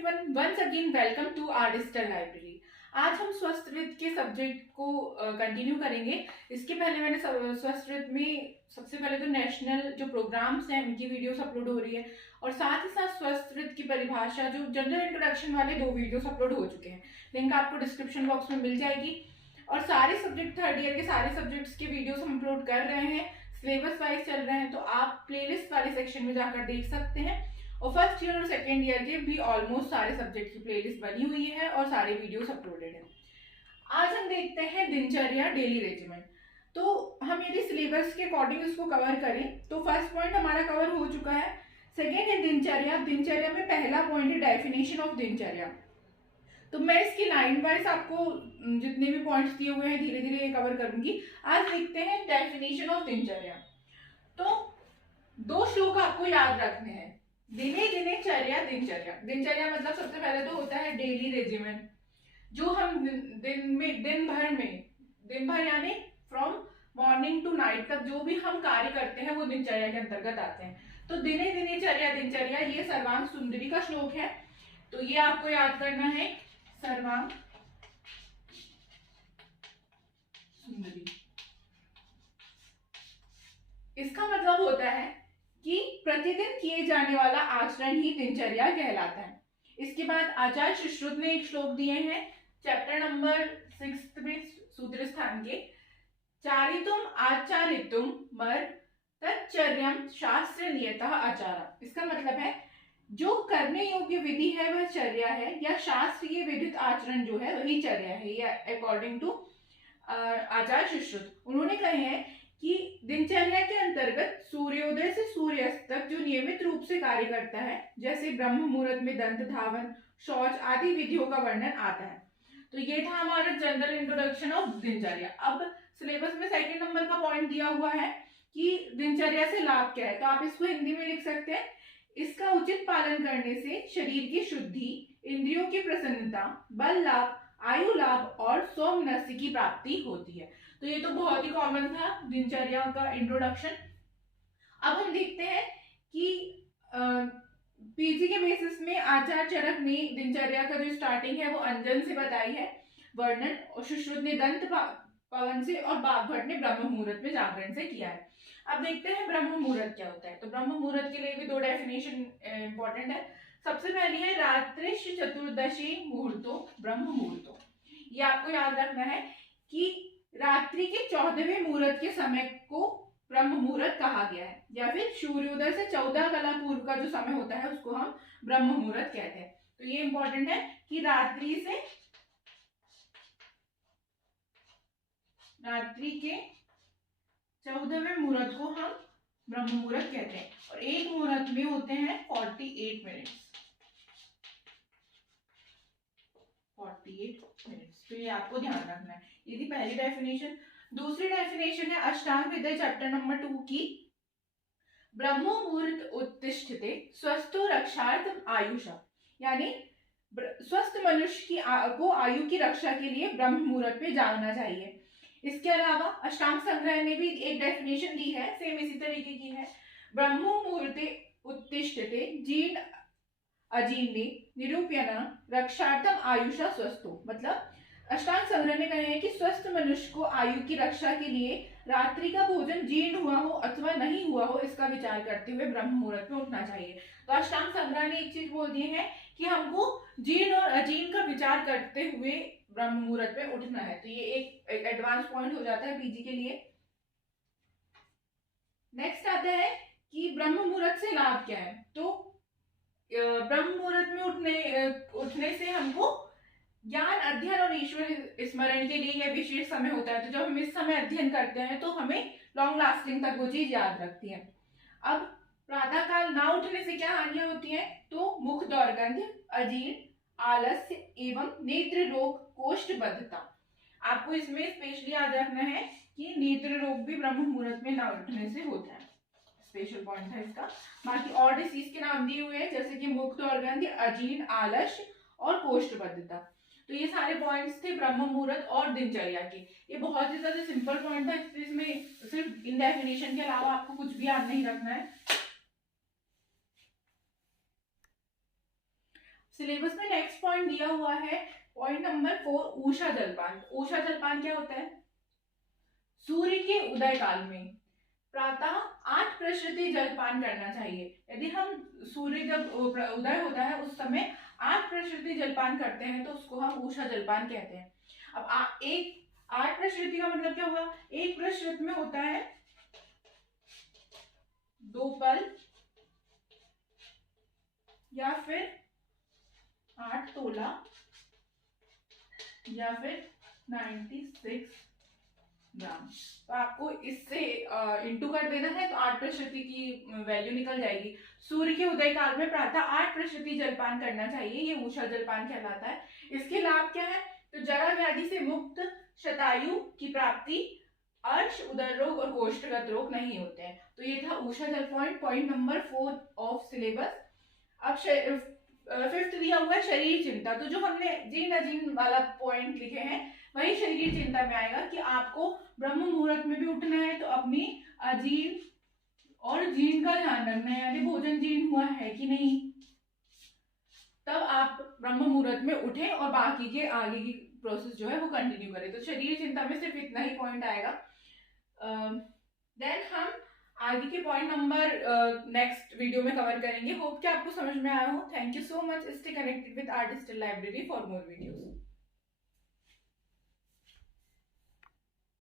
Everyone, once again welcome to our digital library. आज हम स्वस्थ वृत्त के सब्जेक्ट को कंटिन्यू करेंगे। इसके पहले मैंने स्वस्थ वृत्त में सबसे पहले तो नेशनल जो प्रोग्राम्स हैं उनकी वीडियोस अपलोड हो रही है, और साथ ही साथ स्वस्थ वृत्त की परिभाषा जो जनरल इंट्रोडक्शन वाले 2 वीडियोस अपलोड हो चुके हैं। लिंक आपको डिस्क्रिप्शन बॉक्स में मिल जाएगी। और सारे सब्जेक्ट, थर्ड ईयर के सारे सब्जेक्ट्स के वीडियोस हम अपलोड कर रहे हैं, सिलेबस वाइज चल रहे हैं, तो आप प्लेलिस्ट वाले सेक्शन में जाकर देख सकते हैं। और फर्स्ट ईयर और सेकेंड ईयर के भी ऑलमोस्ट सारे सब्जेक्ट की प्लेलिस्ट बनी हुई है और सारे वीडियोस अपलोडेड हैं। आज हम देखते हैं दिनचर्या, डेली रेजिमेंट। तो हम यदि सिलेबस के अकॉर्डिंग इसको कवर करें तो फर्स्ट पॉइंट हमारा कवर हो चुका है। सेकेंड है दिनचर्या। दिनचर्या में पहला पॉइंट है डेफिनेशन ऑफ दिनचर्या। तो मैं इसकी लाइन वाइज आपको जितने भी पॉइंट्स दिए हुए हैं धीरे धीरे कवर करूंगी। आज देखते हैं डेफिनेशन ऑफ दिनचर्या। तो 2 श्लोक आपको याद रखने हैं। दिने दिने चर्या दिनचर्या। दिनचर्या मतलब सबसे पहले तो होता है डेली रेजिमेंट, जो हम दिन भर यानी फ्रॉम मॉर्निंग टू नाइट तक जो भी हम कार्य करते हैं वो दिनचर्या के अंतर्गत आते हैं। तो दिने दिने चर्या दिनचर्या, ये सर्वांग सुंदरी का श्लोक है, तो ये आपको याद करना है। सर्वांग सुंदरी, इसका मतलब होता है कि प्रतिदिन किए जाने वाला आचरण ही दिनचर्या कहलाता है। इसके बाद आचार्य सुश्रुत ने एक श्लोक दिए हैं चैप्टर नंबर 6 में सूत्र स्थान के। चारितुम आचारितुम मर तच्चर्यम शास्त्र नियतः आचारा। इसका मतलब है जो करने योग्य विधि है वह चर्या है, या शास्त्रीय विधित आचरण जो है वही चर्या है, या अकॉर्डिंग टू आचार्य सुश्रुत। उन्होंने कहे हैं कि दिनचर्या के अंतर्गत सूर्योदय से सूर्यास्त तक जो नियमित रूप से कार्य करता है, जैसे ब्रह्म मुहूर्त में दंत धावन, शौच आदि विधियों का वर्णन आता है। तो ये था हमारा जनरल इंट्रोडक्शन ऑफ दिनचर्या। अब सिलेबस में सेकंड नंबर का पॉइंट दिया हुआ है कि दिनचर्या से लाभ क्या है, तो आप इसको हिंदी में लिख सकते हैं। इसका उचित पालन करने से शरीर की शुद्धि, इंद्रियों की प्रसन्नता, बल लाभ, आयु लाभ और सौमनस्य की प्राप्ति होती है। तो ये तो बहुत ही कॉमन था दिनचर्या का इंट्रोडक्शन। अब हम देखते हैं कि पीजी के बेसिस में आचार्य चरक ने दिनचर्या का जो स्टार्टिंग है वो अंजन से बताई है वर्णन, और सुश्रुत ने दंत पवन से, और बागभट्ट ने ब्रह्म मुहूर्त में जागरण से किया है। अब देखते हैं ब्रह्म मुहूर्त क्या होता है। तो ब्रह्म मुहूर्त के लिए भी 2 डेफिनेशन इंपॉर्टेंट है। सबसे पहली है रात्रिश चतुर्दशी मुहूर्तो ब्रह्म मुहूर्तो। ये आपको याद रखना है कि रात्रि के 14वें मुहूर्त के समय को ब्रह्म मुहूर्त कहा गया है, या फिर सूर्योदय से 14 कला पूर्व का जो समय होता है उसको हम ब्रह्म मुहूर्त कहते हैं। तो ये इंपॉर्टेंट है कि रात्रि के 14वें मुहूर्त को हम ब्रह्म मुहूर्त कहते हैं, और एक मुहूर्त में होते हैं 48 मिनट्स। 48 मिनट्स, तो ये आपको ध्यान रखना है। ये थी पहली डेफिनेशन। दूसरी डेफिनेशन है अष्टांग हृदय चैप्टर नंबर 2 की। ब्रह्मो मुहूर्त उत्तिष्ठते स्वस्थो रक्षार्थम आयुषा, यानी स्वस्थ मनुष्य को आयु की रक्षा के लिए ब्रह्म मुहूर्त में जागना चाहिए। इसके अलावा अष्टांग संग्रह ने भी एक डेफिनेशन दी है, सेम इसी तरीके की है। ब्रह्मो मुहूर्ते उत्तिष्ठते जीर्ण अजीर्णे निरूप्यना रक्षार्थम आयुषा स्वस्थो। मतलब अष्टांग संग्रह ने कहे हैं कि स्वस्थ मनुष्य को आयु की रक्षा के लिए रात्रि का भोजन जीर्ण हुआ हो अथवा नहीं हुआ हो इसका विचार करते हुए ब्रह्म मुहूर्त में उठना चाहिए। तो अष्टांग संग्रह ने एक चीज बोल दी है कि हमको जीर्ण और अजीर्ण का विचार करते हुए ब्रह्म मुहूर्त में उठना है। तो ये एक एडवांस पॉइंट हो जाता है पीजी के लिए। नेक्स्ट आता है कि ब्रह्म मुहूर्त से लाभ क्या है। तो ब्रह्म मुहूर्त में उठने से हमको ज्ञान, अध्ययन और ईश्वर स्मरण के लिए यह विशेष समय होता है। तो जब हम इस समय अध्ययन करते हैं तो हमें लॉन्ग लास्टिंग तक वो चीज याद रखती है। अब प्रातः काल ना उठने से क्या हानियां होती हैं, तो मुख दुर्गंध, अजीर्ण, आलस्य एवं नेत्र रोग, कोष्ठबद्धता। आपको इसमें स्पेशली याद रखना है कि नेत्र रोग भी ब्रह्म मुहूर्त में ना उठने से होता है, स्पेशल पॉइंट है इसका। बाकी और डिसीज के नाम दिए हुए हैं जैसे कि मुख दुर्गंध, अजीर्ण, आलस्य और कोष्ठबद्धता। तो ये सारे पॉइंट्स थे ब्रह्म मुहूर्त और दिनचर्या के। ये बहुत ही ज्यादा सिंपल पॉइंट है, इसमें सिर्फ इन डेफिनेशन के अलावा आपको कुछ भी याद नहीं रखना है। सिलेबस में नेक्स्ट पॉइंट दिया हुआ है पॉइंट नंबर 4, ऊषा जलपान। ऊषा जलपान क्या होता है? सूर्य के उदय काल में प्रातः 8 प्रश्रुति जलपान करना चाहिए। यदि हम सूर्य जब उदय होता है उस समय 8 प्रश्रुति जलपान करते हैं तो उसको हम ऊषा जलपान कहते हैं। अब एक 8 प्रश्रुति का मतलब क्या हुआ? एक प्रश्रुत में होता है 2 पल या फिर 8 तोला या फिर 96 ग्राम। तो आपको इससे इंटू कर देना है तो 8 प्रश्रुति की वैल्यू निकल जाएगी। सूर्य के उदय काल में प्रातः 8 प्रश्रुति जलपान करना चाहिए, ये ऊषा जलपान कहलाता है। इसके लाभ क्या है? तो जरा व्याधि से मुक्त शतायु की प्राप्ति, अर्श, उदर रोग और कोष्ठगत रोग नहीं होते हैं। तो ये था ऊषा जलपान, पॉइंट नंबर 4 ऑफ सिलेबस। अब 5th दिया हुआ है शरीर चिंता। तो जो हमने जीन अजीन वाला पॉइंट लिखे हैं वही शरीर चिंता में आएगा कि आपको ब्रह्म मुहूर्त में भी उठना है तो अपनी अजीन और जीन का ध्यान रखना है, यानी भोजन जीन हुआ है कि नहीं, तब आप ब्रह्म मुहूर्त में उठें और बाकी के आगे की प्रोसेस जो है वो कंटिन्यू करें। तो शरीर चिंता में सिर्फ इतना ही पॉइंट आएगा। देन हम आगे के पॉइंट नंबर नेक्स्ट वीडियो में कवर करेंगे। होप कि आपको समझ में आया हो। Thank you so much. Stay connected with our digital library for more videos.